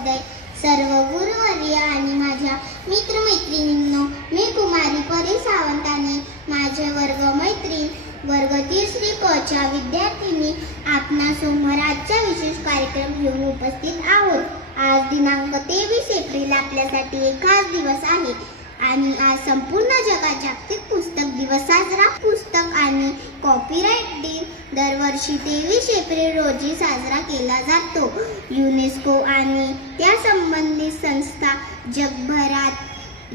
महोदय, सर्व गुरुवर्य आणि माझ्या मित्रमैत्रिणींनो, मी कुमारी परी सावंताने माझे वर्गमैत्रीण वर्ग 3 क च्या विद्यार्थिनी आपणासमोर आजचा विशेष कार्यक्रम घेऊन उपस्थित आहोत. आज दिनांक 23 एप्रिल आपल्यासाठी एक खास दिवस आहे आणि आज संपूर्ण जगात जागतिक पुस्तक दिवस साजरा. पुस्तक आणि कॉपीराइट दिन दरवर्षी 23 एप्रिल रोजी साजरा केला जातो. युनेस्को आणि त्या संबंधित संस्था जगभरात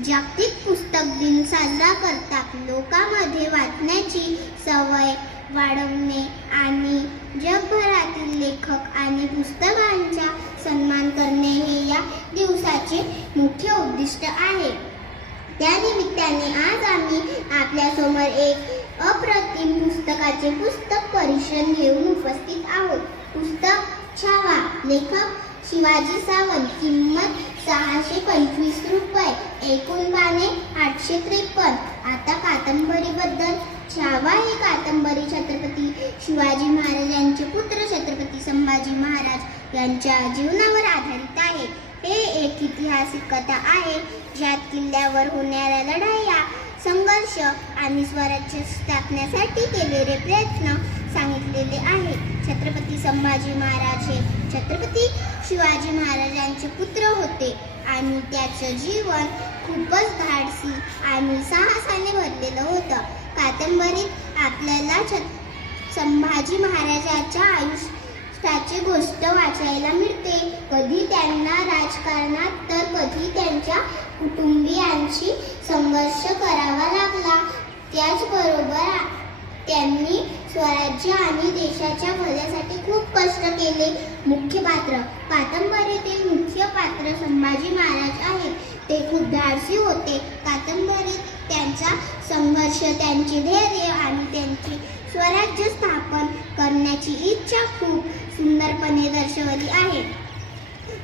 जागतिक पुस्तक दिन साजरा करतात. लोकांमध्ये वाचण्याची सवय वाढवणे आणि जगभरातील लेखक आणि पुस्तकांचा सन्मान करणे हे या दिवसाचे मुख्य उद्दिष्ट आहे. त्यानिमित्ताने आज आम्ही आपल्यासमोर एक अप्रतिम पुस्तकाचे पुस्तक परिषद घेऊन उपस्थित आहोत. पुस्तक छावा, लेखक शिवाजी सावंत, किंमत 625 रुपये, एकूण पाने 853. आता कादंबरीबद्दल. छावा ही कादंबरी छत्रपती शिवाजी महाराजांचे पुत्र छत्रपती संभाजी महाराज यांच्या जीवनावर आधारित आहे. हे एक ऐतिहासिक कथा आहे ज्यात किल्ल्यावर होणाऱ्या लढाया, संघर्ष आणि स्वराज्य स्थापनेसाठी केलेले प्रयत्न सांगितलेले आहेत. छत्रपती संभाजी महाराज हे छत्रपती शिवाजी महाराजांचे पुत्र होते आणि त्याचं जीवन खूपच धाडसी आणि साहसाने भरलेलं होतं. कादंबरीत आपल्याला संभाजी महाराजांच्या आयुष्याची गोष्ट वाचायला मिळते. कधी त्यांना राजकारणात तर कधी त्यांच्या कुटुंबियांशी संघर्ष करावा लागला. त्याचबरोबर त्यांनी स्वराज्य आणि देशाच्या भल्यासाठी खूप कष्ट केले. मुख्य पात्र. कादंबरीतील मुख्य पात्र संभाजी महाराज आहेत. ते खूप धाडसी होते. कादंबरीत त्यांचा संघर्ष, त्यांचे धैर्य आणि त्यांची स्वराज्य स्थापन करण्याची इच्छा खूप सुंदरपणे दर्शवली आहे.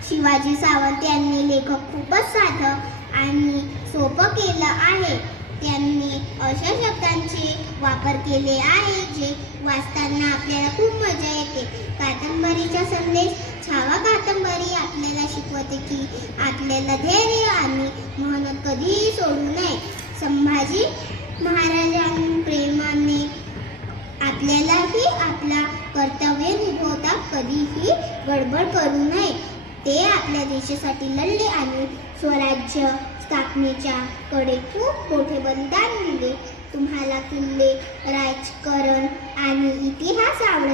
शिवाजी सावंत यांनी लेखक खूपच साधं आणि सोपं केलं आहे. त्यांनी अशा शब्दांचे वापर केले आहे जे वाचताना आपल्याला खूप मजा येते. कादंबरीचा संदेश. छावा कादंबरी आपल्याला शिकवते की आपल्याला धैर्य आणि मेहनत कधीही सोडू नये. संभाजी महाराजांप्रेमाने आपल्यालाही आपला कर्तव्य निभवता कधीही गडबड करू नये. ते आपल्या देशासाठी लढले आणि स्वराज्य स्थापनेच्या कडे खूप मोठे बलिदान दिले. तुम्हाला किल्ले, राजकारण आणि इतिहास आवडत